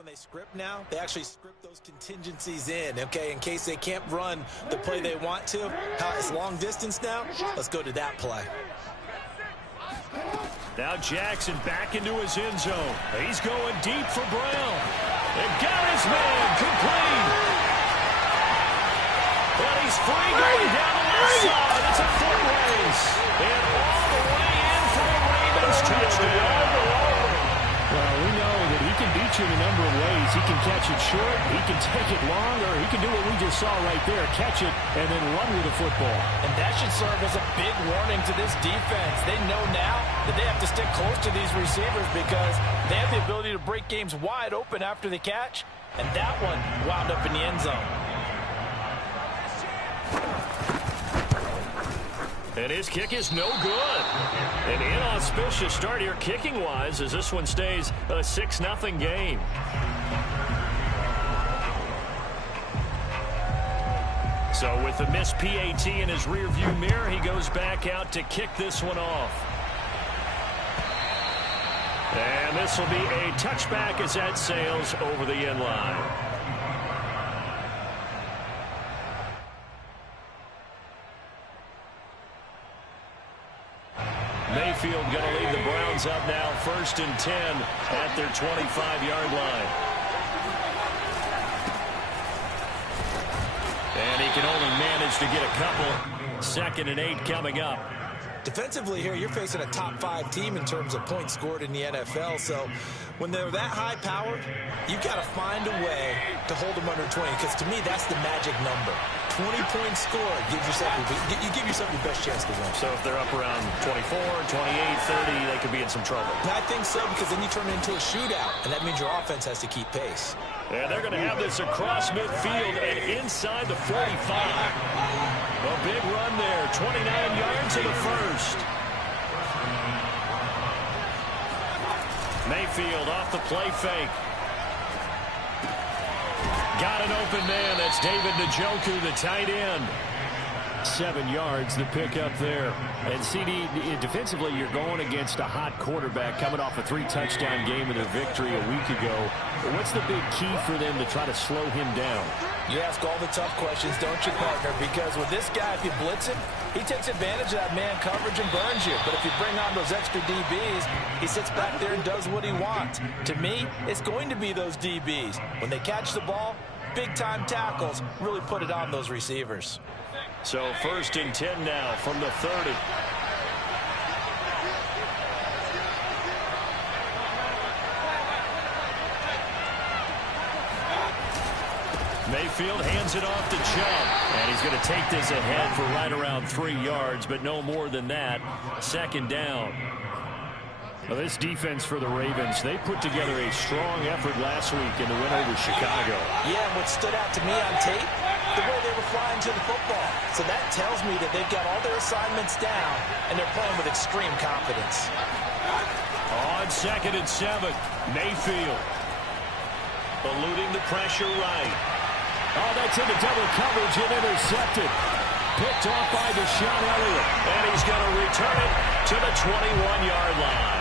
when they script now, they actually script those contingencies in, okay, in case they can't run the play they want to. How it's long distance now, let's go to that play. Now Jackson back into his end zone. He's going deep for Brown. And got his man complete. And he's free going down the left side. It's a foot race. And all the way in for the Ravens touchdown. Well, we know that he can beat you in a number of ways. He can catch it short, he can take it long, or he can do what we just saw right there, catch it and then run with the football. And that should serve as a big warning to this defense. They know now that they have to stick close to these receivers because they have the ability to break games wide open after the catch, and that one wound up in the end zone. And his kick is no good. An inauspicious start here kicking-wise as this one stays a 6-0 game. So with the missed PAT in his rearview mirror, he goes back out to kick this one off. And this will be a touchback as that sails over the end line. Mayfield going to lead the Browns up now, 1st and 10 at their 25-yard line. And he can only manage to get a couple. 2nd and 8 coming up. Defensively here, you're facing a top-5 team in terms of points scored in the NFL. So when they're that high-powered, you've got to find a way to hold them under 20. Because to me, that's the magic number. 20-point score gives yourself you give yourself your best chance to win. So if they're up around 24, 28, 30, they could be in some trouble. I think so, because then you turn it into a shootout, and that means your offense has to keep pace. And they're going to have this across midfield and inside the 45. A big run there, 29 yards to the first. Mayfield off the play fake. Got an open man. That's David Njoku, the tight end. 7 yards, the pickup there. And CD, defensively, you're going against a hot quarterback coming off a 3-touchdown game in their victory a week ago. What's the big key for them to try to slow him down? You ask all the tough questions, don't you, partner? Because with this guy, if you blitz him, he takes advantage of that man coverage and burns you. But if you bring on those extra DBs, he sits back there and does what he wants. To me, it's going to be those DBs. When they catch the ball, big-time tackles really put it on those receivers. So 1st and 10 now from the 30. Mayfield hands it off to Chubb. And he's going to take this ahead for right around 3 yards, but no more than that. 2nd down. Well, this defense for the Ravens, they put together a strong effort last week in the win over Chicago. Yeah, and what stood out to me on tape, the way they were flying to the football. So that tells me that they've got all their assignments down, and they're playing with extreme confidence. On 2nd and 7, Mayfield. Eluding the pressure right. Oh, that's into double coverage and intercepted. Picked off by Deshaun Elliott. And he's going to return it to the 21-yard line.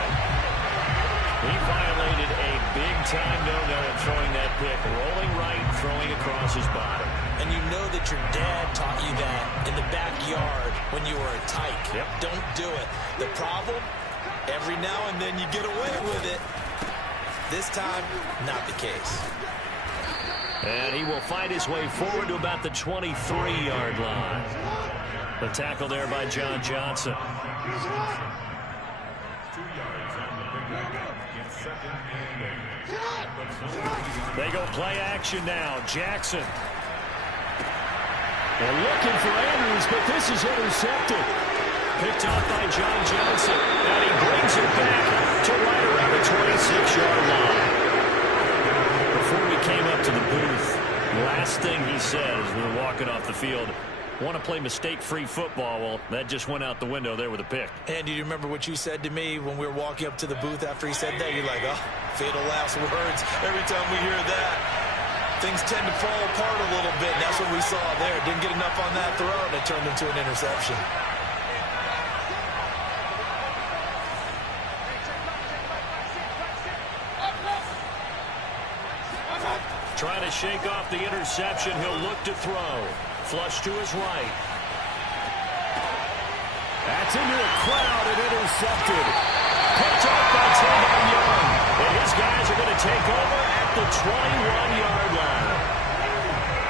He violated a big-time no-no in throwing that pick. Rolling right, throwing across his body. And you know that your dad taught you that in the backyard when you were a tyke. Yep. Don't do it. The problem, every now and then you get away with it. This time, not the case. And he will find his way forward to about the 23-yard line. The tackle there by John Johnson. They go play action now. Jackson. They're looking for Andrews, but this is intercepted. Picked off by John Johnson. And he brings it back to right around the 26-yard line. Before we came up to the booth, the last thing he said as we were walking off the field, want to play mistake-free football. Well, that just went out the window there with a pick. And do you remember what you said to me when we were walking up to the booth after he said that? You're like, oh, fatal last words. Every time we hear that, things tend to fall apart a little bit. And that's what we saw there. Didn't get enough on that throw, and it turned into an interception. Trying to shake off the interception. He'll look to throw. Flush to his right. That's into a crowd and intercepted. Picked off by Tavon Young. And his guys are going to take over at the 21-yard line.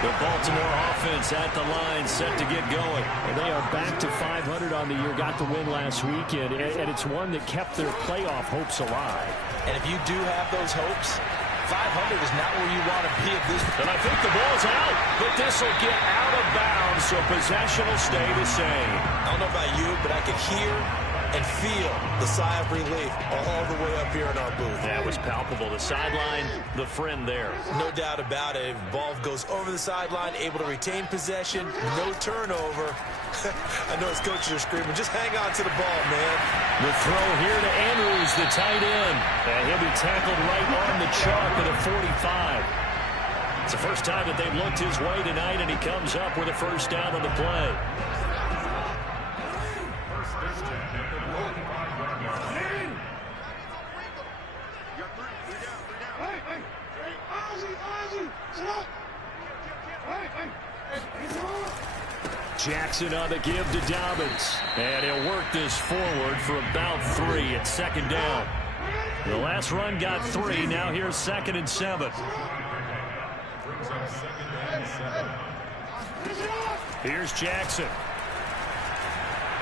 The Baltimore offense at the line, set to get going. And they are back to 500 on the year. Got the win last weekend, and it's one that kept their playoff hopes alive. And if you do have those hopes, 500 is not where you want to be at this point. And I think the ball's out, but this will get out of bounds, so possession will stay the same. I don't know about you, but I could hear and feel the sigh of relief all the way up here in our booth. That was palpable. The sideline, the friend there. No doubt about it. Ball goes over the sideline, able to retain possession, no turnover. I know his coaches are screaming, just hang on to the ball, man. The throw here to Andrews, the tight end. And he'll be tackled right on the chalk at the 45. It's the first time that they've looked his way tonight, and he comes up with a first down on the play. Jackson on the give to Dobbins. And he'll work this forward for about 3 at second down. The last run got 3. Now here's 2nd and 7. Here's Jackson.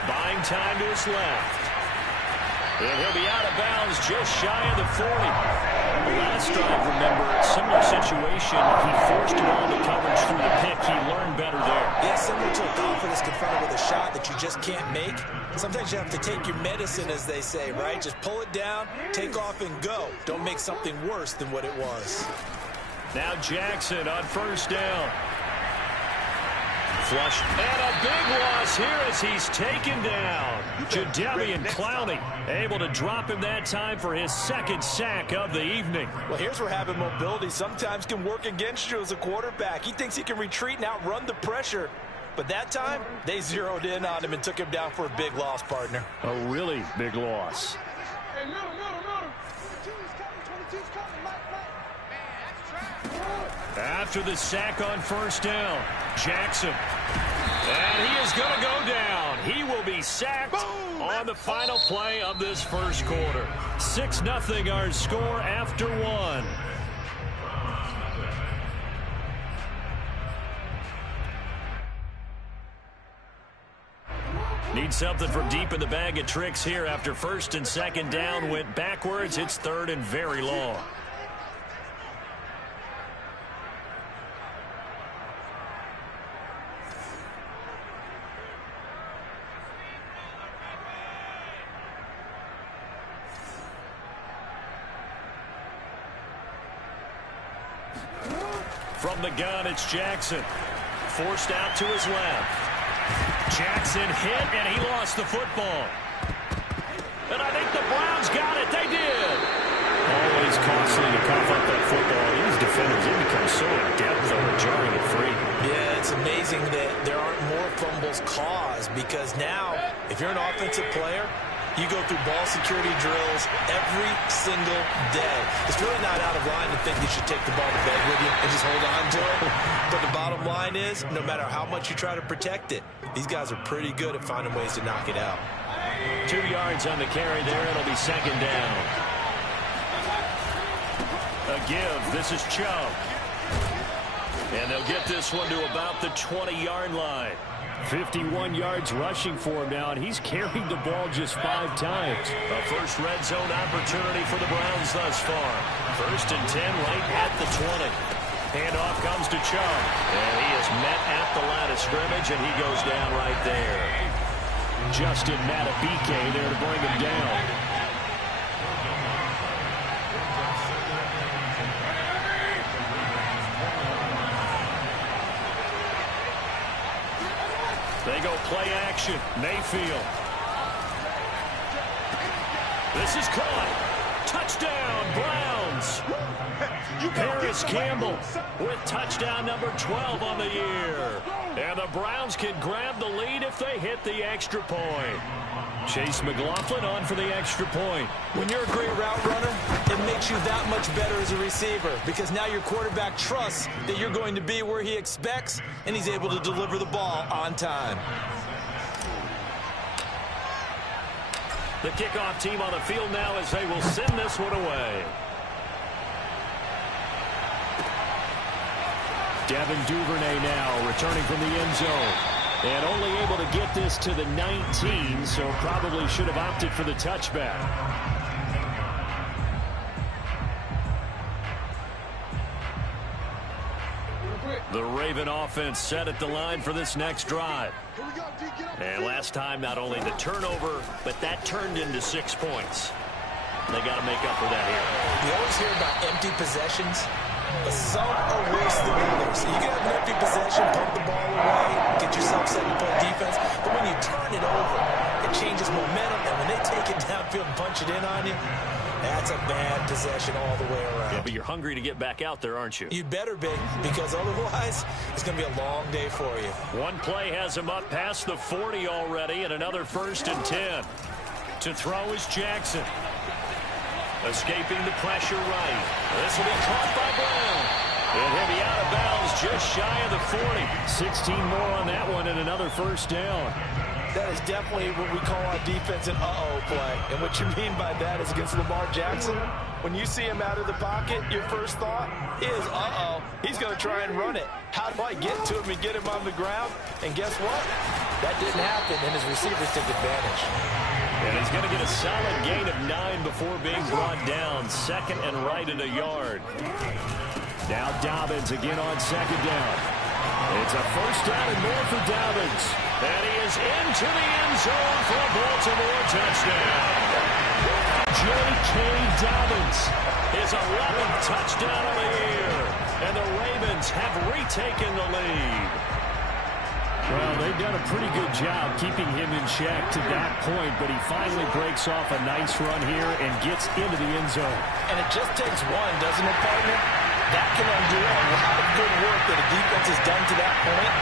Buying time to his left. And he'll be out of bounds just shy of the 40. Last drive, remember, similar situation. He forced it on the coverage through the pick. He learned better there. Yeah, similar to a golfer that's confronted with a shot that you just can't make. Sometimes you have to take your medicine, as they say, right? Just pull it down, take off, and go. Don't make something worse than what it was. Now Jackson on first down. Flush. And a big loss here as he's taken down. Jadeveon Clowney able to drop him that time for his 2nd sack of the evening. Well, here's where having mobility sometimes can work against you as a quarterback. He thinks he can retreat and outrun the pressure. But that time, they zeroed in on him and took him down for a big loss, partner. A really big loss. After the sack on first down, Jackson. And he is going to go down. He will be sacked on the final play of this first quarter. 6-0 our score after 1. Need something from deep in the bag of tricks here after 1st and 2nd down went backwards. It's 3rd and very long. From the gun, it's Jackson. Forced out to his left. Jackson hit, and he lost the football. And I think the Browns got it. They did. Always costly to cough up that football. These defenders, they become so adept at jarring it free. Yeah, it's amazing that there aren't more fumbles caused, because now, if you're an offensive player, you go through ball security drills every single day. It's really not out of line to think you should take the ball to bed with you and just hold on to it. But the bottom line is, no matter how much you try to protect it, these guys are pretty good at finding ways to knock it out. 2 yards on the carry there. It'll be 2nd down. A give. This is Chubb. And they'll get this one to about the 20-yard line. 51 yards rushing for him now, and he's carried the ball just 5 times. A first red zone opportunity for the Browns thus far. 1st and 10 right at the 20. Handoff comes to Chubb. And he is met at the line of scrimmage, and he goes down right there. Justin Matabike there to bring him down. They go play action. Mayfield. This is caught. Touchdown, Browns. Paris Campbell with touchdown number 12 on the year. And the Browns can grab the lead if they hit the extra point. Chase McLaughlin on for the extra point. When you're a great route runner, it makes you that much better as a receiver because now your quarterback trusts that you're going to be where he expects, and he's able to deliver the ball on time. The kickoff team on the field now as they will send this one away. Devin Duvernay now returning from the end zone. And only able to get this to the 19, so probably should have opted for the touchback. The Raven offense set at the line for this next drive. And last time, not only the turnover, but that turned into 6 points. They got to make up for that here. You always hear about empty possessions, but some are worse than others. You can have an empty possession, pump the ball away, get yourself set to play defense, but when you turn it over, it changes momentum, and when they take it downfield and punch it in on you, that's a bad possession all the way around. Yeah, but you're hungry to get back out there, aren't you? You better be, because otherwise, it's going to be a long day for you. One play has him up past the 40 already, and another 1st and 10. To throw is Jackson. Escaping the pressure right. This will be caught by Brown. And he'll be out of bounds just shy of the 40. 16 more on that one and another 1st down. That is definitely what we call our defense an uh-oh play. And what you mean by that is against Lamar Jackson, when you see him out of the pocket, your first thought is, uh-oh, he's going to try and run it. How do I get to him and get him on the ground? And guess what? That didn't happen, and his receivers took advantage. And he's going to get a solid gain of 9 before being brought down. 2nd and right at a yard. Now Dobbins again on 2nd down. It's a 1st down and more for Dobbins. And he is into the end zone for a Baltimore touchdown. J.K. Dobbins, his 11th touchdown of the year. And the Ravens have retaken the lead. Well, they've done a pretty good job keeping him in check to that point, but he finally breaks off a nice run here and gets into the end zone. And it just takes one, doesn't it, partner? That can undo a lot of good work that a defense has done to that point.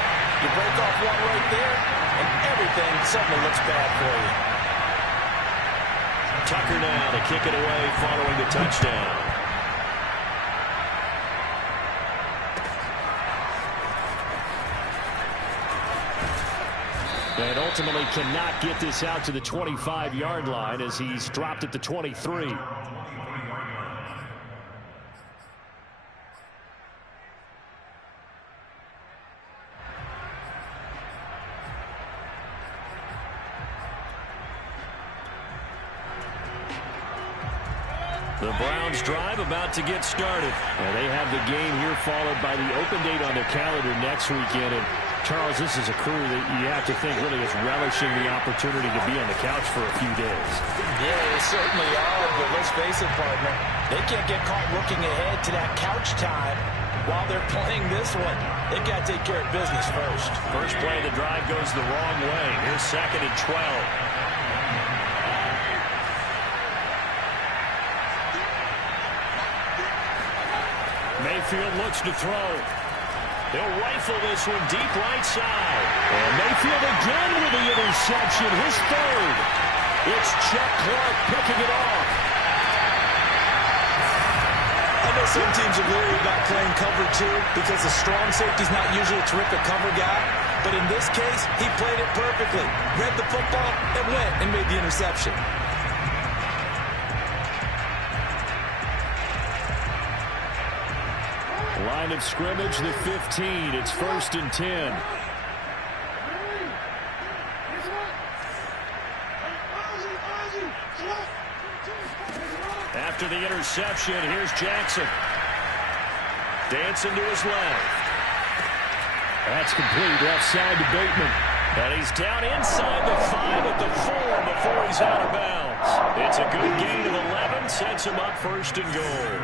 You break off one right there, and everything suddenly looks bad for you. Tucker now to kick it away following the touchdown. And ultimately cannot get this out to the 25-yard line as he's dropped at the 23. The Browns drive about to get started. And they have the game here followed by the open date on their calendar next weekend. And Charles, this is a crew that you have to think really is relishing the opportunity to be on the couch for a few days. Yeah, they certainly are, but let's face it, partner. They can't get caught looking ahead to that couch time while they're playing this one. They've got to take care of business first. First play of the drive goes the wrong way. Here's 2nd and 12. Mayfield looks to throw. He'll rifle this one deep right side. And Mayfield again with the interception, his 3rd. It's Chuck Clark picking it off. I know some teams are worried about playing cover 2 because the strong safety's not usually a terrific cover guy. But in this case, he played it perfectly. Read the football and went and made the interception. Line of scrimmage, the 15. It's 1st and 10. After the interception, here's Jackson. Dancing to his left. That's complete. Left side to Bateman. And he's down inside the 5 at the 4 before he's out of bounds. It's a good gain of 11. Sets him up 1st and goal.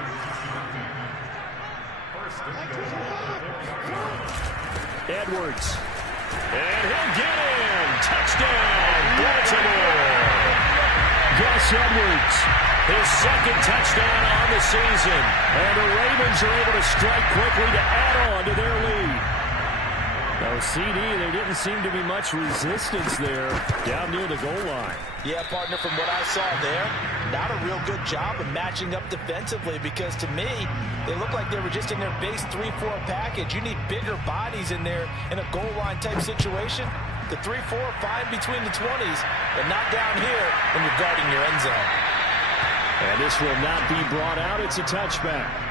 Edwards. And he'll get in. Touchdown, Baltimore. Gus Edwards, his 2nd touchdown on the season. And the Ravens are able to strike quickly to add on to their lead. Now, CD, there didn't seem to be much resistance there down near the goal line. Yeah, partner, from what I saw there, not a real good job of matching up defensively because to me, they look like they were just in their base 3-4 package. You need bigger bodies in there in a goal line type situation. The 3-4, fine between the 20s, but not down here when you're guarding your end zone. And this will not be brought out. It's a touchback.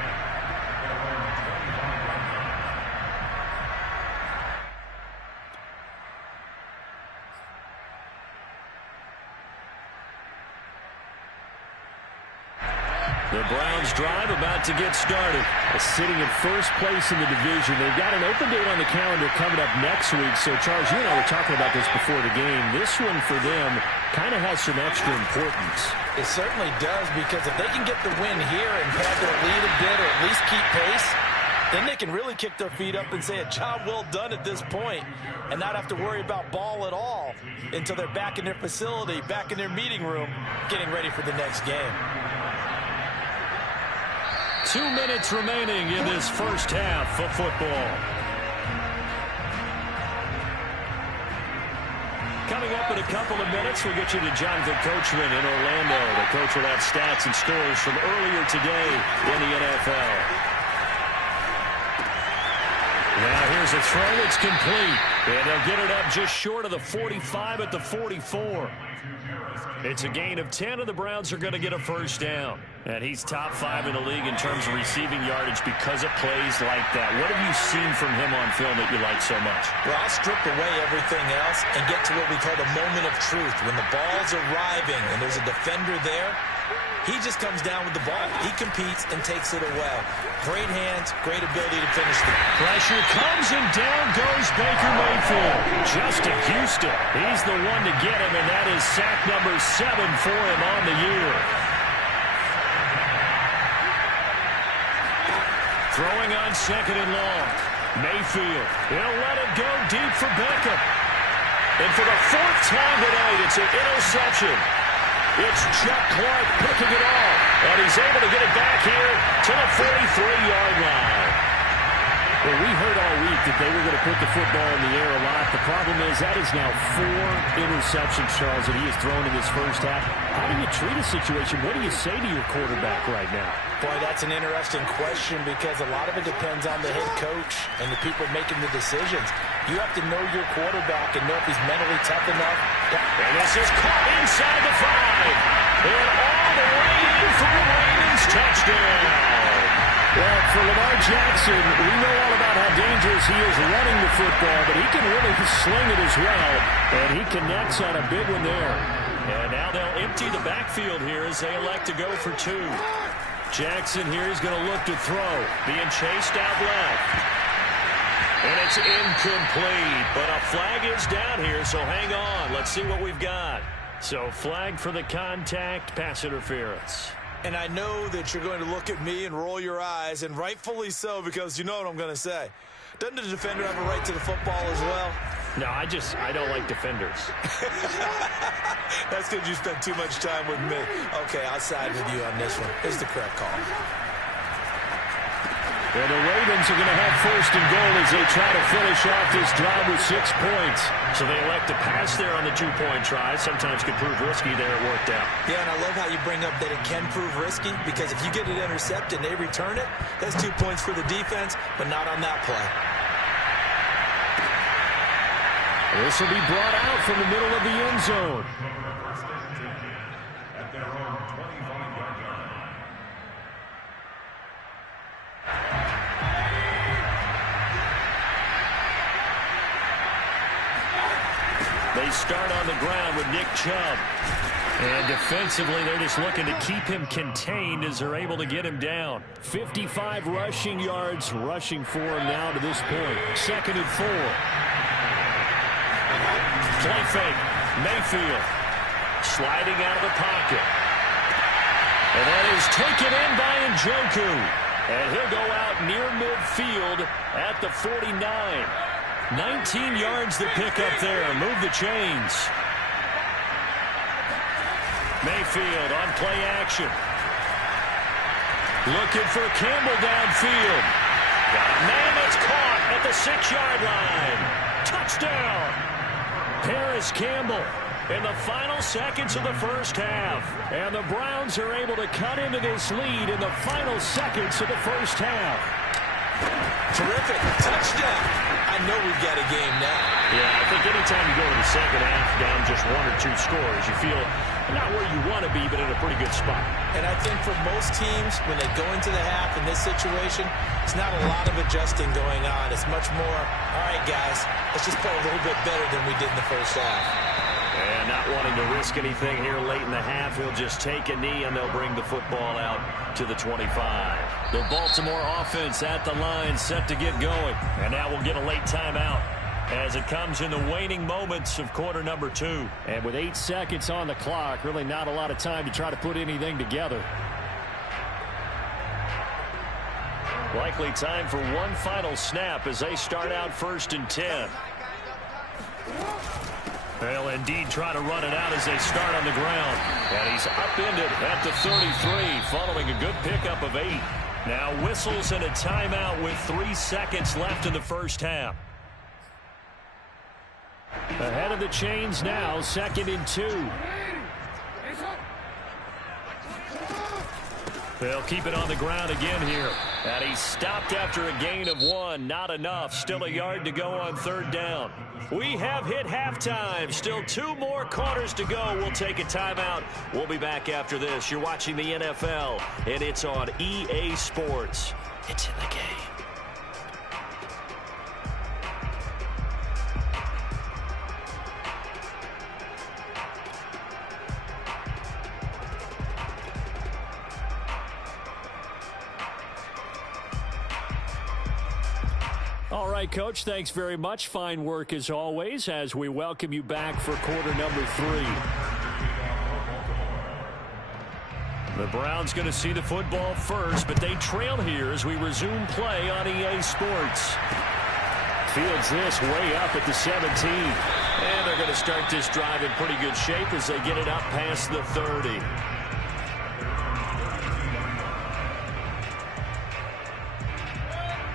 The Browns drive about to get started. Sitting in first place in the division. They've got an open date on the calendar coming up next week. So, Charles, you and I were talking about this before the game. This one for them kind of has some extra importance. It certainly does, because if they can get the win here and pad their lead a bit or at least keep pace, then they can really kick their feet up and say a job well done at this point and not have to worry about ball at all until they're back in their facility, back in their meeting room, getting ready for the next game. 2 minutes remaining in this first half of football. Coming up in a couple of minutes, we'll get you to Jonathan Coachman in Orlando. The coach will have stats and scores from earlier today in the NFL. Now here's a throw. It's complete. And they'll get it up just short of the 45 at the 44. It's a gain of 10, and the Browns are going to get a first down. And he's top 5 in the league in terms of receiving yardage because of plays like that. What have you seen from him on film that you like so much? Well, I'll strip away everything else and get to what we call the moment of truth. When the ball's arriving and there's a defender there, he just comes down with the ball. He competes and takes it away. Great hands, great ability to finish the pressure comes, and down goes Baker Mayfield. Justin Houston, he's the one to get him, and that is sack number 7 for him on the year. Throwing on second and long. Mayfield, he'll let it go deep for Beckham. And for the 4th time tonight, it's an interception. It's Chuck Clark picking it off, and he's able to get it back here to the 43-yard line. Well, we heard all week that they were going to put the football in the air a lot. The problem is that is now 4 interceptions, Charles, that he has thrown in this first half. How do you treat a situation? What do you say to your quarterback right now? Boy, that's an interesting question because a lot of it depends on the head coach and the people making the decisions. You have to know your quarterback and know if he's mentally tough enough. And this is caught inside the 5. And all the way in for the Ravens touchdown. Well, for Lamar Jackson, we know all about how dangerous he is running the football, but he can really sling it as well. And he connects on a big one there. And now they'll empty the backfield here as they elect to go for 2. Jackson here is going to look to throw. Being chased out left. And it's incomplete, but a flag is down here, so hang on. Let's see what we've got. So flag for the contact, pass interference. And I know that you're going to look at me and roll your eyes, and rightfully so, because you know what I'm going to say. Doesn't the defender have a right to the football as well? No, I don't like defenders. That's because you spent too much time with me. Okay, I'll side with you on this one. It's the correct call. And the Ravens are going to have first and goal as they try to finish off this drive with 6 points. So they elect to pass there on the 2-point try. Sometimes could prove risky there. It worked out. Yeah, and I love how you bring up that it can prove risky because if you get it intercepted and they return it, that's 2 points for the defense, but not on that play. This will be brought out from the middle of the end zone. They start on the ground with Nick Chubb. And defensively, they're just looking to keep him contained as they're able to get him down. 55 rushing yards rushing for him now to this point. 2nd and 4. Play fake. Mayfield sliding out of the pocket. And that is taken in by Njoku. And he'll go out near midfield at the 49. 19 yards to pick up there. Move the chains. Mayfield on play action. Looking for Campbell downfield. Got a man that's caught at the 6-yard line. Touchdown! Paris Campbell in the final seconds of the first half. And the Browns are able to cut into this lead in the final seconds of the first half. Terrific. Touchdown. I know we've got a game now. Yeah, I think anytime you go in the second half down just 1 or 2 scores, you feel not where you want to be, but in a pretty good spot. And I think for most teams, when they go into the half in this situation, it's not a lot of adjusting going on. It's much more, all right, guys, let's just play a little bit better than we did in the first half. And not wanting to risk anything here late in the half, he'll just take a knee and they'll bring the football out to the 25. The Baltimore offense at the line, set to get going. And now we'll get a late timeout as it comes in the waning moments of quarter number 2. And with 8 seconds on the clock, really not a lot of time to try to put anything together. Likely time for one final snap as they start out 1st and 10. They'll indeed try to run it out as they start on the ground. And he's upended at the 33 following a good pickup of 8. Now whistles and a timeout with 3 seconds left in the first half. Ahead of the chains now, 2nd and 2. They'll keep it on the ground again here. And he's stopped after a gain of 1. Not enough. Still a yard to go on 3rd down. We have hit halftime. Still 2 more quarters to go. We'll take a timeout. We'll be back after this. You're watching the NFL, and it's on EA Sports. It's in the game. All right, Coach, thanks very much. Fine work as always as we welcome you back for quarter number 3. The Browns going to see the football first, but they trail here as we resume play on EA Sports. Fields this way up at the 17. And they're going to start this drive in pretty good shape as they get it up past the 30.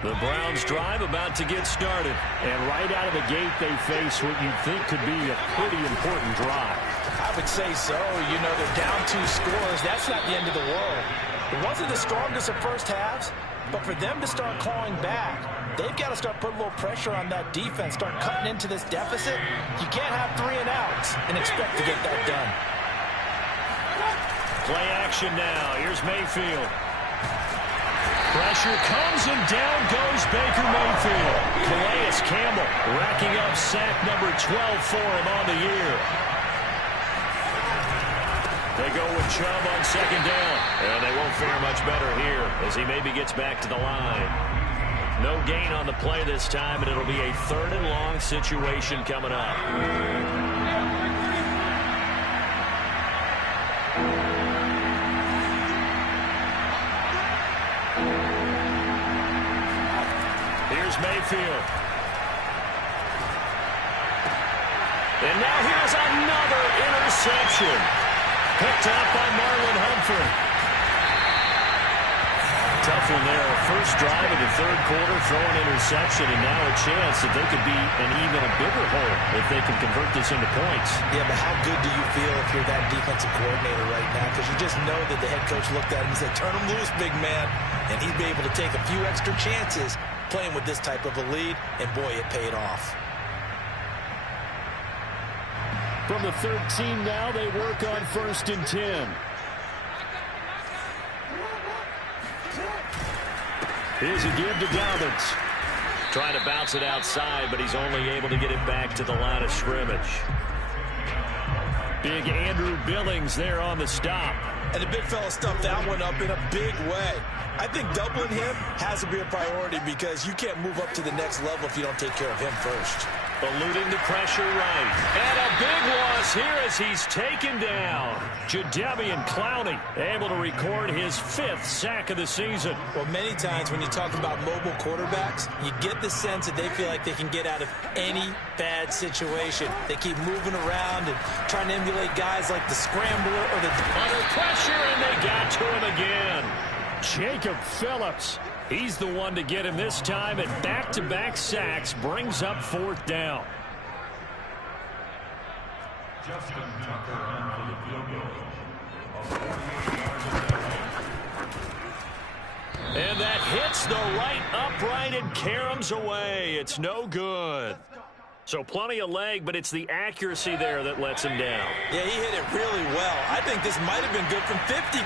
The Browns drive about to get started. And right out of the gate, they face what you think could be a pretty important drive. I would say so. You know, they're down 2 scores. That's not the end of the world. It wasn't the strongest of first halves, but for them to start clawing back, they've got to start putting a little pressure on that defense, start cutting into this deficit. You can't have 3 and outs and expect to get that done. Play action now. Here's Mayfield. Pressure comes and down goes Baker Mayfield. Calais Campbell racking up sack number 12 for him on the year. They go with Chubb on 2nd down. And they won't fare much better here as he maybe gets back to the line. No gain on the play this time, and it'll be a 3rd and long situation coming up. Here's Mayfield. And now here's another interception. Picked up by Marlon Humphrey. Tough one there. First drive of the 3rd quarter, throw an interception, and now a chance that they could be an even a bigger hole if they can convert this into points. Yeah, but how good do you feel if you're that defensive coordinator right now? Because you just know that the head coach looked at him and said, turn him loose, big man. And he'd be able to take a few extra chances playing with this type of a lead, and boy, it paid off. From the 13 now, they work on 1st and 10. Here's a give to Dobbins. Trying to bounce it outside, but he's only able to get it back to the line of scrimmage. Big Andrew Billings there on the stop. And the big fella stuffed that one up in a big way. I think doubling him has to be a priority because you can't move up to the next level if you don't take care of him first. Eluding the pressure right. And a big loss here as he's taken down. Jadeveon Clowney able to record his 5th sack of the season. Well, many times when you talk about mobile quarterbacks, you get the sense that they feel like they can get out of any bad situation. They keep moving around and trying to emulate guys like the scrambler or the... Under pressure, and they got to him again. Jacob Phillips He's the one to get him this time, and back-to-back sacks brings up 4th down. Justin Tucker for the field goal. And that hits the right upright and caroms away. It's no good. So plenty of leg, but it's the accuracy there that lets him down. Yeah, he hit it really well. I think this might have been good from 55.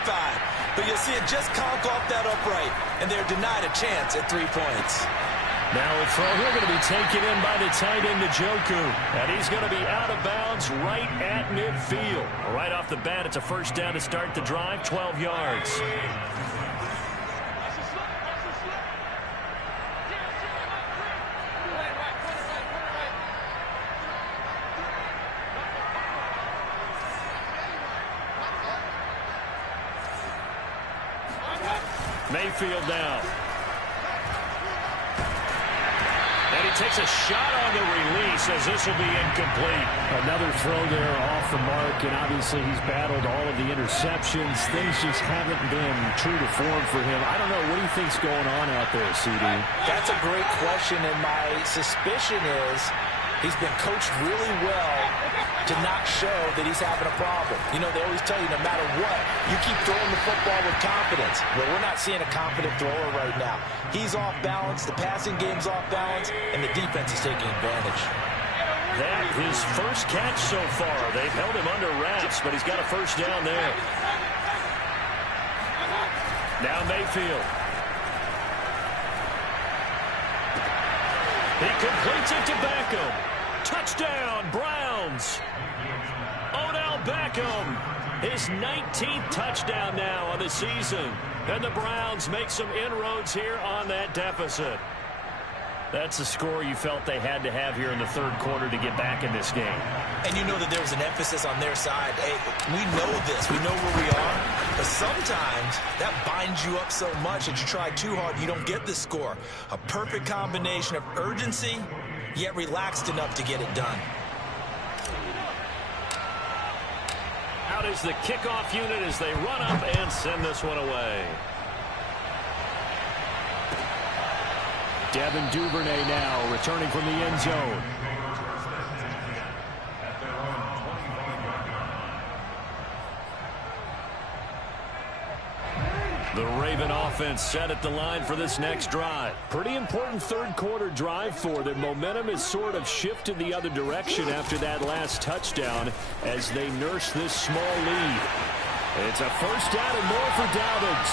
But you'll see it just conk off that upright, and they're denied a chance at 3 points. Now a throw here going to be taken in by the tight end, Njoku. And he's going to be out of bounds right at midfield. Right off the bat, it's a 1st down to start the drive, 12 yards. Mayfield down. And he takes a shot on the release as this will be incomplete. Another throw there off the mark, and obviously he's battled all of the interceptions. Things just haven't been true to form for him. I don't know. What do you think's going on out there, CD? That's a great question, and my suspicion is he's been coached really well to not show that he's having a problem. You know, they always tell you no matter what, you keep throwing the football with confidence. Well, we're not seeing a confident thrower right now. He's off balance, the passing game's off balance, and the defense is taking advantage. That his first catch so far. They've held him under wraps, but he's got a 1st down there. Now Mayfield. He completes it to Beckham. Touchdown, Browns. Odell Beckham, his 19th touchdown now on the season. And the Browns make some inroads here on that deficit. That's the score you felt they had to have here in the 3rd quarter to get back in this game. And you know that there was an emphasis on their side. Hey, we know this. We know where we are. But sometimes that binds you up so much that you try too hard, you don't get the score. A perfect combination of urgency, yet relaxed enough to get it done. Out is the kickoff unit as they run up and send this one away. Devin Duvernay now returning from the end zone. The Raven offense set at the line for this next drive. Pretty important 3rd quarter drive for them. Momentum has sort of shifted the other direction after that last touchdown as they nurse this small lead. It's a 1st down and more for Dobbins.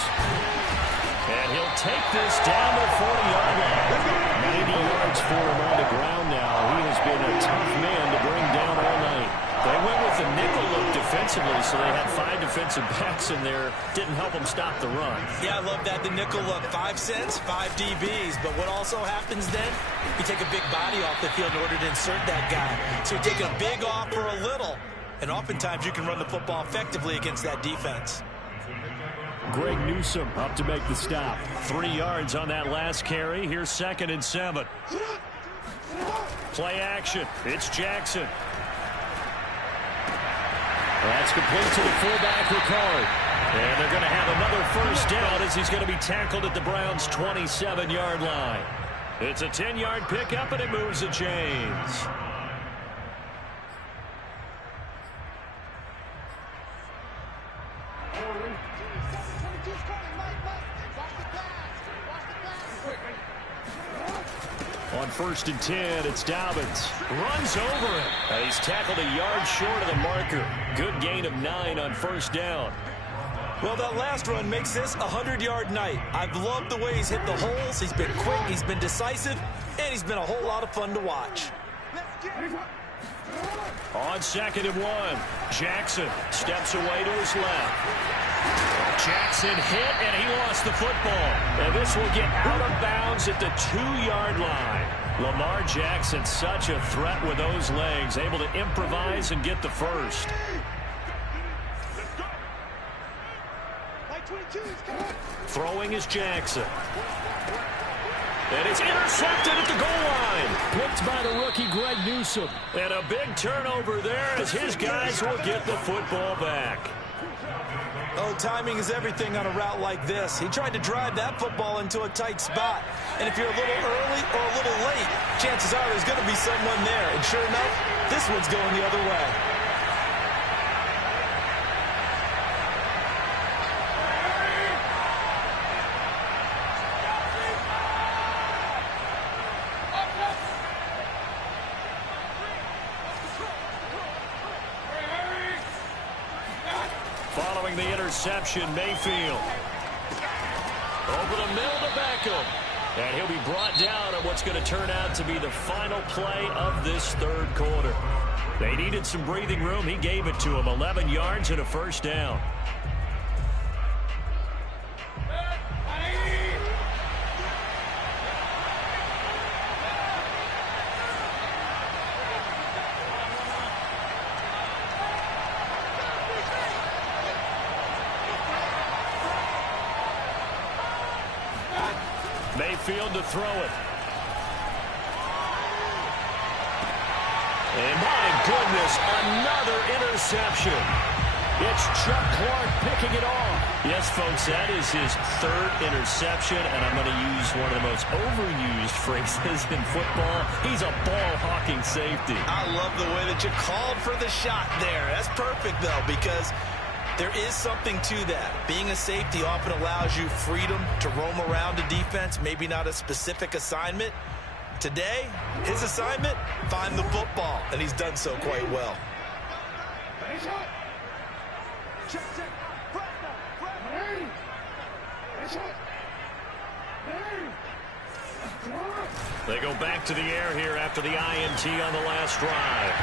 And he'll take this down to the 40-yard line. 90 yards for him on the ground now. He has been a tough man to bring down all night. They went with the nickel look defensively, so they had 5 defensive backs in there. Didn't help them stop the run. Yeah, I love that, the nickel look. 5 cents, 5 DBs. But what also happens then, you take a big body off the field in order to insert that guy. So you're taking a big off for a little. And oftentimes you can run the football effectively against that defense. Greg Newsome up to make the stop. 3 yards on that last carry. Here's 2nd and 7. Play action. It's Jackson. That's complete to the fullback, Ricard. And they're going to have another 1st down as he's going to be tackled at the Browns' 27-yard line. It's a 10-yard pickup, and it moves the chains. On 1st and 10, it's Dobbins. Runs over him. And he's tackled a yard short of the marker. Good gain of 9 on 1st down. Well, that last run makes this a 100-yard night. I've loved the way he's hit the holes. He's been quick, he's been decisive, and he's been a whole lot of fun to watch. On 2nd and 1, Jackson steps away to his left. Jackson hit, and he lost the football. And this will get out of bounds at the 2-yard line. Lamar Jackson, such a threat with those legs, able to improvise and get the first. Throwing is Jackson. And it's intercepted at the goal line. Picked by the rookie Greg Newsome. And a big turnover there as his guys will get the football back. Oh, timing is everything on a route like this. He tried to drive that football into a tight spot. And if you're a little early or a little late, chances are there's going to be someone there. And sure enough, this one's going the other way. Following the interception, Mayfield. Over the middle to Beckham. And he'll be brought down at what's going to turn out to be the final play of this third quarter. They needed some breathing room. He gave it to them. 11 yards and a first down. Mayfield to throw it. And my goodness, another interception. It's Chuck Clark picking it off. Yes, folks, that is his third interception, and I'm going to use one of the most overused phrases in football. He's a ball-hawking safety. I love the way that you called for the shot there. That's perfect, though, because there is something to that. Being a safety often allows you freedom to roam around a defense, maybe not a specific assignment. Today, his assignment, find the football, and he's done so quite well. They go back to the air here after the INT on the last drive.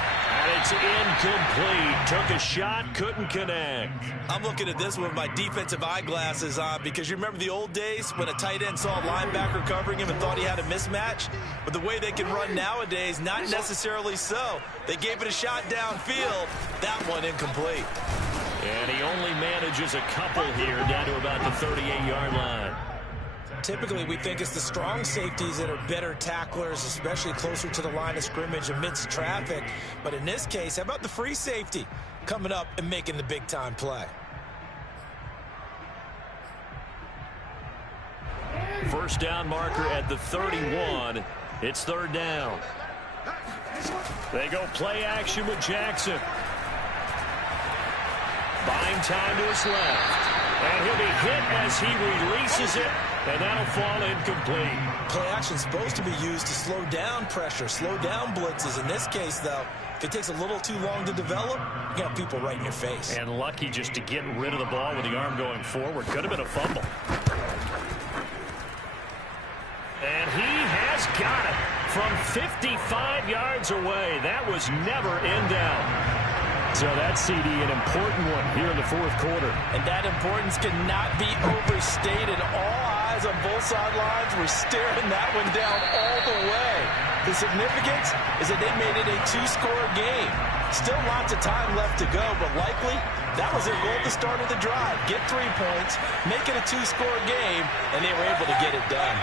And it's incomplete. Took a shot, couldn't connect. I'm looking at this with my defensive eyeglasses on because you remember the old days when a tight end saw a linebacker covering him and thought he had a mismatch? But the way they can run nowadays, not necessarily so. They gave it a shot downfield. That one incomplete. And he only manages a couple here down to about the 38-yard line. Typically, we think it's the strong safeties that are better tacklers, especially closer to the line of scrimmage amidst traffic. But in this case, how about the free safety coming up and making the big-time play? First down marker at the 31. It's third down. They go play action with Jackson. Buying time to his left. And he'll be hit as he releases it. And that'll fall incomplete. Play action supposed to be used to slow down pressure, slow down blitzes. In this case, though, if it takes a little too long to develop, you got people right in your face. And lucky just to get rid of the ball with the arm going forward. Could have been a fumble. And he has got it from 55 yards away. That was never in doubt. So that CD, an important one here in the fourth quarter. And that importance cannot be overstated. All eyes on both sidelines were staring that one down all the way. The significance is that they made it a two-score game. Still lots of time left to go, but likely that was their goal at the start of the drive. Get 3 points, make it a two-score game, and they were able to get it done.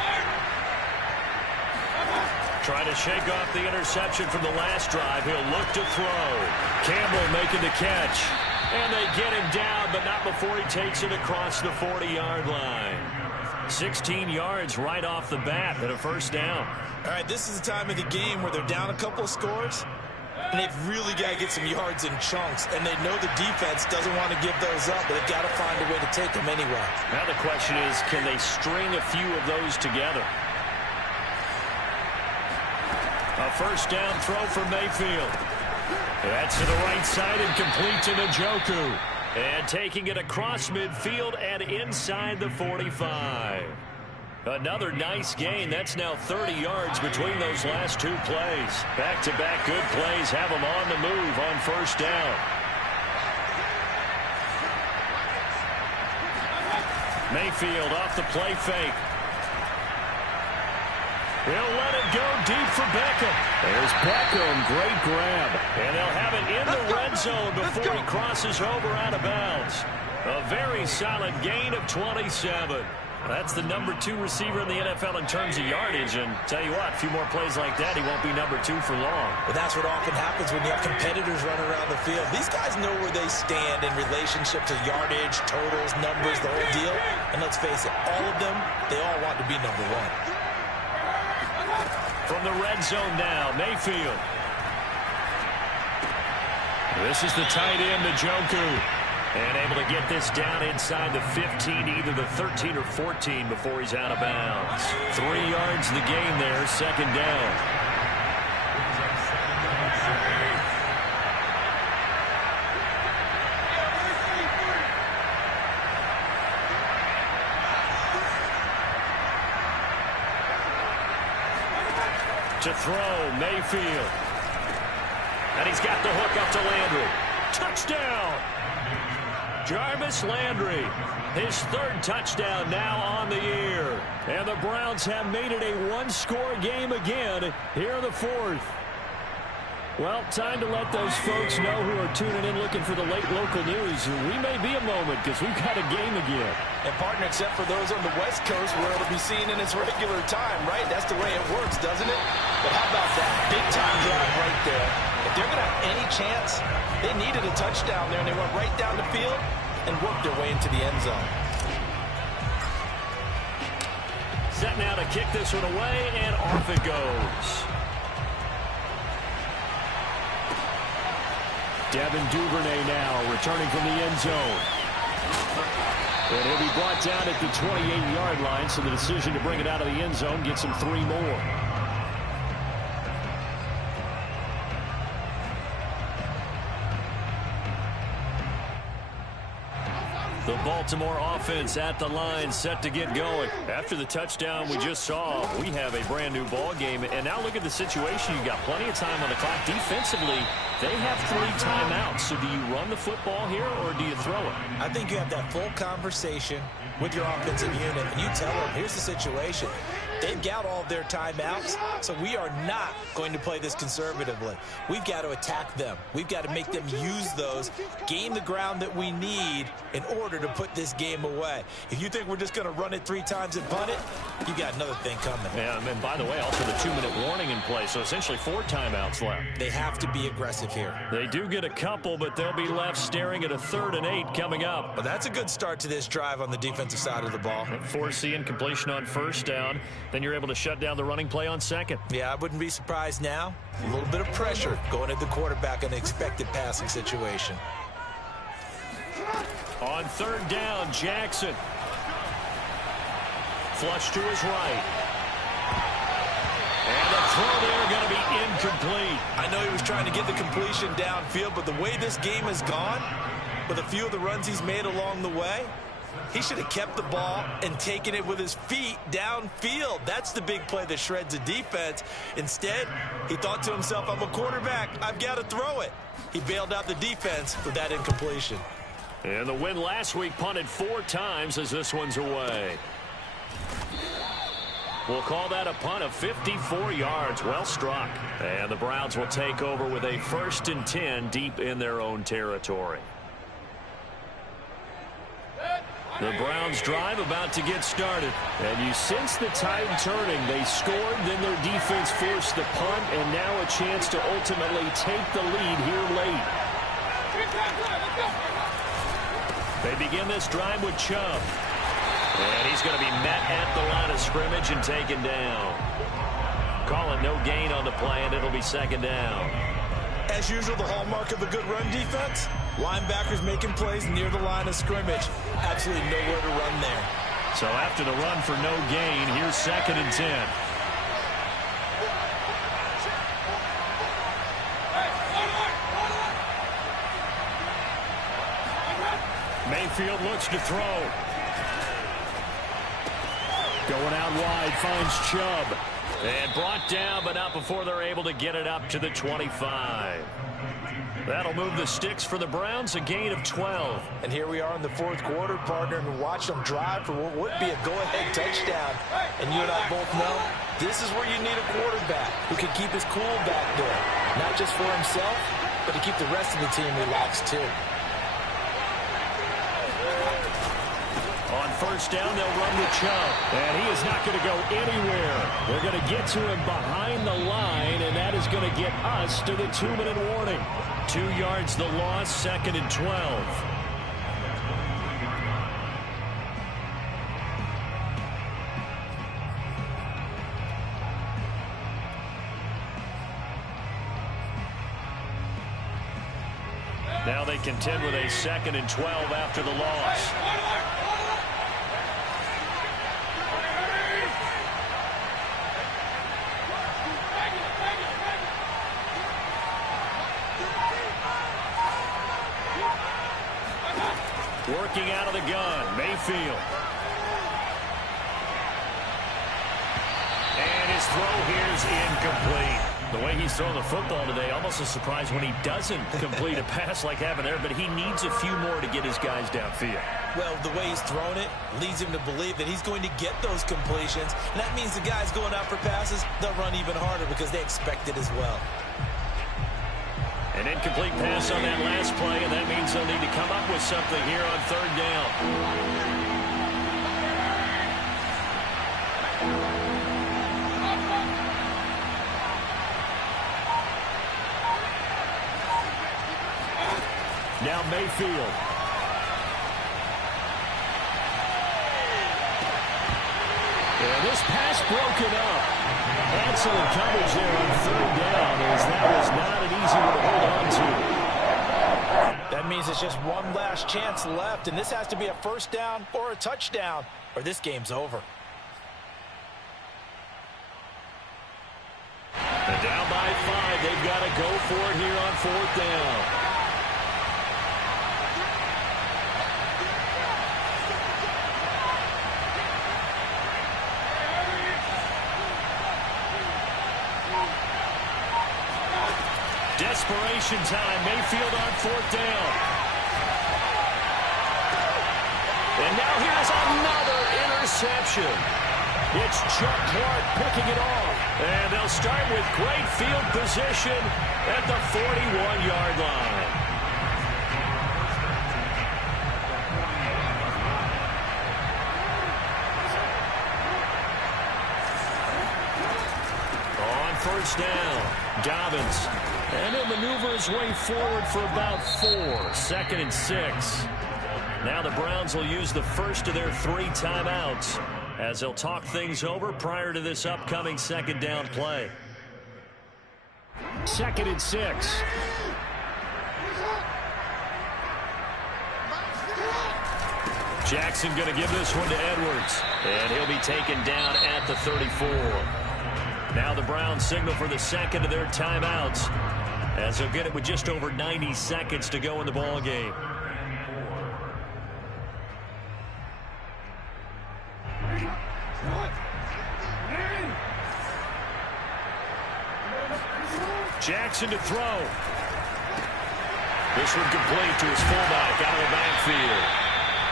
Trying to shake off the interception from the last drive. He'll look to throw. Campbell making the catch. And they get him down, but not before he takes it across the 40-yard line. 16 yards right off the bat and a first down. All right, this is the time of the game where they're down a couple of scores, and they've really got to get some yards in chunks, and they know the defense doesn't want to give those up, but they've got to find a way to take them anyway. Now the question is, can they string a few of those together? A first down throw for Mayfield. That's to the right side and complete to Njoku. And taking it across midfield and inside the 45. Another nice gain. That's now 30 yards between those last two plays. Back-to-back good plays have them on the move on first down. Mayfield off the play fake. He'll let it go deep for Beckham. There's Beckham. Great grab. And they'll have it in the red zone before he crosses over out of bounds. A very solid gain of 27. That's the number 2 receiver in the NFL in terms of yardage. And tell you what, a few more plays like that, he won't be number 2 for long. But that's what often happens when you have competitors running around the field. These guys know where they stand in relationship to yardage, totals, numbers, the whole deal. And let's face it, all of them, they all want to be number 1. From the red zone now, Mayfield. This is the tight end, Njoku. And able to get this down inside the 15, either the 13 or 14 before he's out of bounds. 3 yards the gain there, second down. To throw, Mayfield. And he's got the hook up to Landry. Touchdown! Jarvis Landry, his 3rd touchdown now on the year. And the Browns have made it a 1-score game again here in the 4th. Well, time to let those folks know who are tuning in looking for the late local news. We may be a moment because we've got a game again. And, partner, except for those on the West Coast where it'll be seen in its regular time, right? That's the way it works, doesn't it? But how about that? Big-time drive right there. If they're going to have any chance, they needed a touchdown there, and they went right down the field and worked their way into the end zone. Set now to kick this one away, and off it goes. Devin Duvernay now returning from the end zone. And he'll be brought down at the 28-yard line, so the decision to bring it out of the end zone gets him 3 more. The Baltimore offense at the line, set to get going. After the touchdown we just saw, we have a brand new ball game. And now look at the situation. You've got plenty of time on the clock. Defensively, they have 3 timeouts. So do you run the football here or do you throw it? I think you have that full conversation with your offensive unit, and you tell them, here's the situation. They've got all of their timeouts, so we are not going to play this conservatively. We've got to attack them. We've got to make them use those, gain the ground that we need in order to put this game away. If you think we're just going to run it 3 times and punt it, you got another thing coming. Yeah, and by the way, also the 2-minute warning in play, so essentially 4 timeouts left. They have to be aggressive here. They do get a couple, but they'll be left staring at a 3rd and 8 coming up. Well, that's a good start to this drive on the defensive side of the ball. Forcing completion on 1st down. Then you're able to shut down the running play on 2nd. Yeah, I wouldn't be surprised now. A little bit of pressure going at the quarterback in an expected passing situation. On 3rd down, Jackson. Flush to his right. And the throw there going to be incomplete. I know he was trying to get the completion downfield, but the way this game has gone, with a few of the runs he's made along the way, he should have kept the ball and taken it with his feet downfield. That's the big play that shreds a defense. Instead, he thought to himself, I'm a quarterback. I've got to throw it. He bailed out the defense with that incompletion. And the win last week punted 4 times as this one's away. We'll call that a punt of 54 yards. Well struck. And the Browns will take over with a 1st and 10 deep in their own territory. The Browns drive about to get started. And you sense the tide turning. They scored, then their defense forced the punt, and now a chance to ultimately take the lead here late. They begin this drive with Chubb. And he's going to be met at the line of scrimmage and taken down. Call it no gain on the play, and it'll be 2nd down. As usual, the hallmark of a good run defense, linebackers making plays near the line of scrimmage. Absolutely nowhere to run there. So after the run for no gain, here's 2nd and 10. Mayfield looks to throw. Going out wide, finds Chubb. And brought down, but not before they're able to get it up to the 25. That'll move the sticks for the Browns, a gain of 12. And here we are in the 4th quarter, partner, and watch them drive for what would be a go-ahead touchdown. And you and I both know this is where you need a quarterback who can keep his cool back there. Not just for himself, but to keep the rest of the team relaxed too. On 1st first down. They'll run with Chubb. And he is not going to go anywhere. They're going to get to him behind the line, and that is going to get us to the 2-minute warning. 2 yards the loss, 2nd and 12. Now they contend with a 2nd and 12 after the loss. Working out of the gun, Mayfield. And his throw here is incomplete. The way he's throwing the football today, almost a surprise when he doesn't complete a pass like happened there, but he needs a few more to get his guys downfield. Well, the way he's thrown it leads him to believe that he's going to get those completions. And that means the guys going out for passes, they'll run even harder because they expect it as well. An incomplete pass on that last play, and that means they'll need to come up with something here on 3rd down. Now Mayfield. And this pass broken up. Excellent coverage there on 3rd down, as that was not an easy one to hold on to. That means it's just one last chance left, and this has to be a first down or a touchdown, or this game's over. And down by 5, they've got to go for it here on 4th down. Desperation time. Mayfield on 4th down. And now here's another interception. It's Chuck Clark picking it off. And they'll start with great field position at the 41-yard line. On 1st down, Dobbins. And he'll maneuver his way forward for about 4. 2nd and 6. Now the Browns will use the first of their 3 timeouts as they'll talk things over prior to this upcoming 2nd down play. 2nd and 6. Jackson going to give this one to Edwards. And he'll be taken down at the 34. Now the Browns signal for the 2nd of their timeouts, as they'll get it with just over 90 seconds to go in the ball game. Jackson to throw. This one complete to his fullback out of the backfield.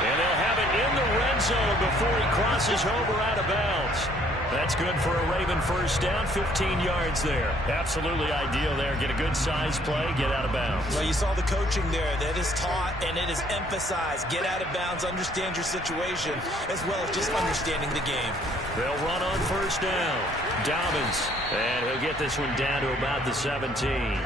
And they'll have it in the red zone before he crosses over out of bounds. That's good for a Raven first down, 15 yards there. Absolutely ideal there. Get a good size play, get out of bounds. Well, you saw the coaching there. That is taught and it is emphasized. Get out of bounds, understand your situation, as well as just understanding the game. They'll run on 1st down. Dobbins, and he'll get this one down to about the 17.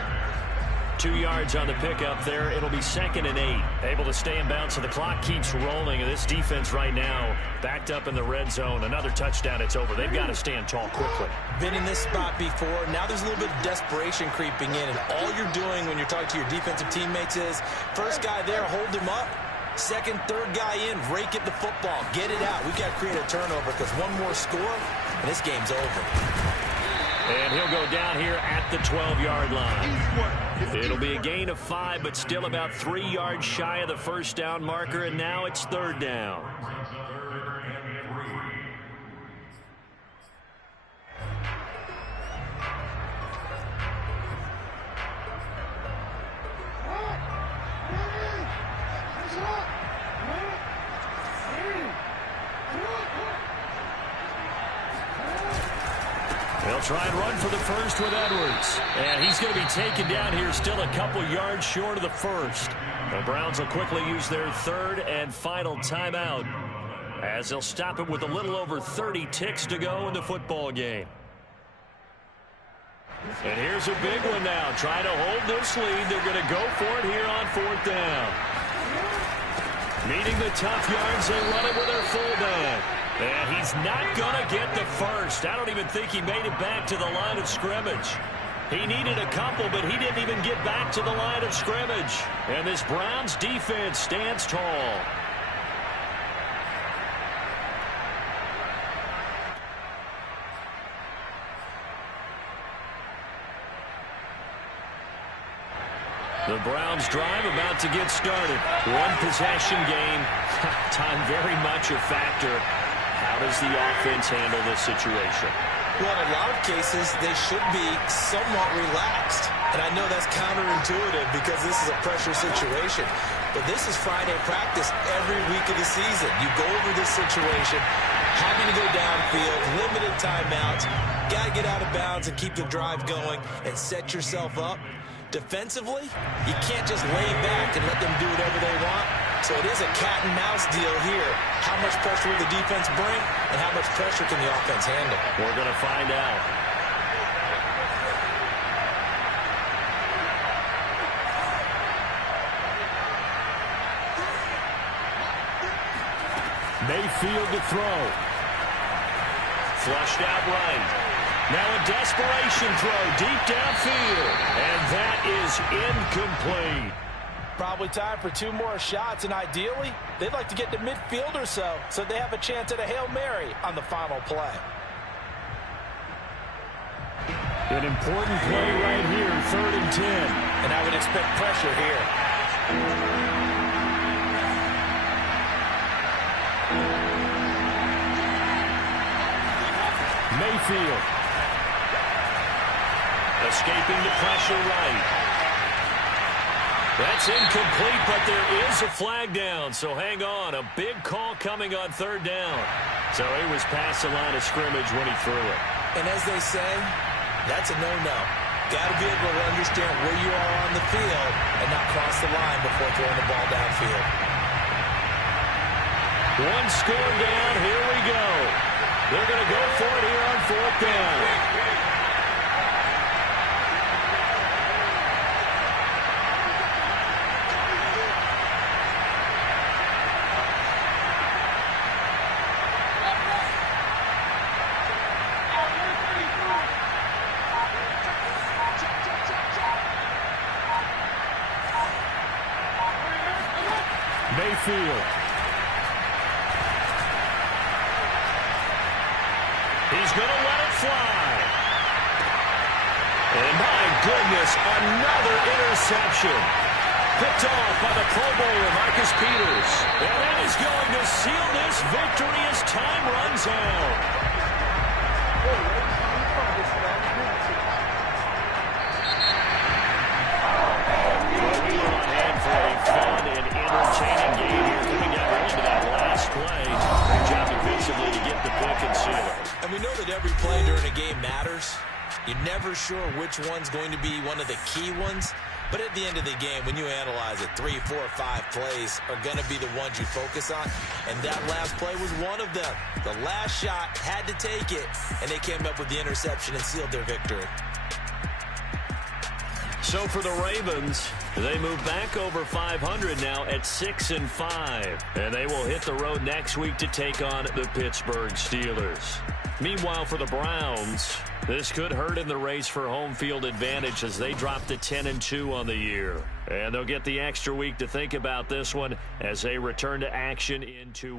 2 yards on the pickup there. It'll be 2nd and 8. Able to stay in bounds, so the clock keeps rolling. And this defense right now backed up in the red zone. Another touchdown, it's over. They've got to stand tall quickly. Been in this spot before. Now there's a little bit of desperation creeping in. And all you're doing when you're talking to your defensive teammates is, first guy there, hold him up. 2nd, 3rd guy in, rake at the football. Get it out. We've got to create a turnover because one more score, and this game's over. And he'll go down here at the 12-yard line. It'll be a gain of 5, but still about 3 yards shy of the first down marker, and now it's 3rd down. They'll try and run for the first with Edwards. And he's going to be taken down here still a couple yards short of the first. The Browns will quickly use their 3rd and final timeout as they'll stop it with a little over 30 ticks to go in the football game. And here's a big one now. Trying to hold this lead. They're going to go for it here on 4th down. Meeting the tough yards, they run it with their fullback. And he's not going to get the first. I don't even think he made it back to the line of scrimmage. He needed a couple, but he didn't even get back to the line of scrimmage. And this Browns defense stands tall. The Browns drive about to get started. One possession game. Time very much a factor. How does the offense handle this situation? Well, in a lot of cases, they should be somewhat relaxed. And I know that's counterintuitive because this is a pressure situation. But this is Friday practice every week of the season. You go over this situation, having to go downfield, limited timeouts, got to get out of bounds and keep the drive going and set yourself up. Defensively, you can't just lay back and let them do whatever they want. So it is a cat and mouse deal here. How much pressure will the defense bring, and how much pressure can the offense handle? We're going to find out. Mayfield to throw. Flushed out right. Now a desperation throw deep downfield. And that is incomplete. Probably time for 2 more shots, and ideally, they'd like to get to midfield or so they have a chance at a Hail Mary on the final play. An important play right here, 3rd and 10. And I would expect pressure here. Mayfield. Escaping the pressure right. That's incomplete, but there is a flag down, so hang on. A big call coming on 3rd down. So he was past the line of scrimmage when he threw it. And as they say, that's a no-no. Got to be able to understand where you are on the field and not cross the line before throwing the ball downfield. One score down, here we go. They're going to go for it here on 4th down. Mayfield. He's going to let it fly. And my goodness, another interception. Picked off by the Pro Bowler, Marcus Peters. And that is going to seal this victory as time runs out. Fun and entertaining game here coming down really to that last play. Great job defensively to get the pick and seal it. And we know that every play during a game matters. You're never sure which one's going to be one of the key ones. But at the end of the game, when you analyze it, 3, 4, 5 plays are going to be the ones you focus on. And that last play was one of them. The last shot had to take it, and they came up with the interception and sealed their victory. So for the Ravens, they move back over 500 now at 6-5. And they will hit the road next week to take on the Pittsburgh Steelers. Meanwhile, for the Browns, this could hurt in the race for home field advantage as they drop to 10-2 on the year. And they'll get the extra week to think about this one as they return to action in 2 weeks.